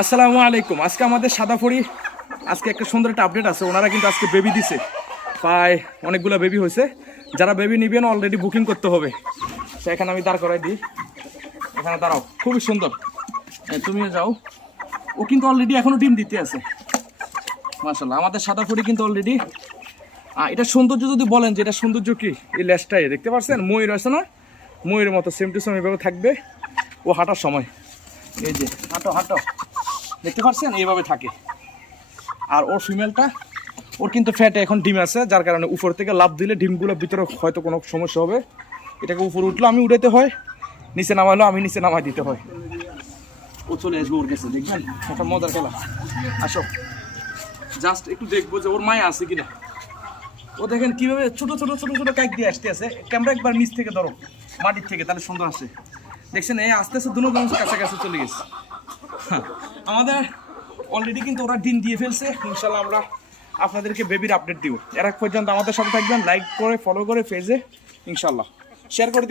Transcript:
আসসালামু আলাইকুম। আজকে আমাদের সাদাফড়ি আজকে একটা সুন্দর একটা আপডেট আছে। ওনারা কিন্তু আজকে বেবি দিছে, প্রায় অনেকগুলো বেবি হয়েছে। যারা বেবি নিবেন অলরেডি বুকিং করতে হবে। এখানে আমি দাঁড় করাই দিই, এখানে দাঁড়াও, খুবই সুন্দর। তুমিও যাও। ও কিন্তু অলরেডি এখনো ডিম দিতে আছে মাশাআল্লাহ। আমাদের সাদাফড়ি কিন্তু অলরেডি এটা সৌন্দর্য যদি বলেন যে এটা সৌন্দর্য কি, এই লেজটাই দেখতে পাচ্ছেন, ময়ূর আছে না, ময়ূরের মতো সেম টু সেম এভাবে থাকবে ও হাঁটার সময়। এই যে হাঁটো হাঁটো, দেখতে পাচ্ছেন এইভাবে থাকে। আর ওর ফিমেলটা, ওর কিন্তু ফ্যাটে এখন ডিম আছে, যার কারণে উপর থেকে লাফ দিলে ডিমগুলোর ভিতরে হয়তো কোনো সমস্যা হবে। এটাকে উপরে উঠলো আমি উঠাতে হয়, নিচে নামাইলো আমি নিচে নামাই দিতে হয়। ও চলে আসবে ওর কাছে, দেখবেন একটা মজার খেলা। আসো জাস্ট একটু দেখবো যে ওর মায়া আছে কিনা। ও দেখেন কিভাবে ছোট ছোট ছোট ছোট কাইক দিয়ে আসতে আছে। ক্যামেরা একবার নিচ থেকে ধরো, মাটির থেকে, তাহলে সুন্দর আসে। দেখছেন এই আস্তে আস্তে দুটো কাছাকাছি চলে গেছে। আমাদের অলরেডি কিন্তু ওরা ডিম দিয়ে ফেলছে। ইনশাল্লাহ আমরা আপনাদেরকে বেবির আপডেট দিব। এর আগ পর্যন্ত আমাদের সাথে থাকবেন, লাইক করে ফলো করে পেজে ইনশাল্লাহ শেয়ার করে দিবেন।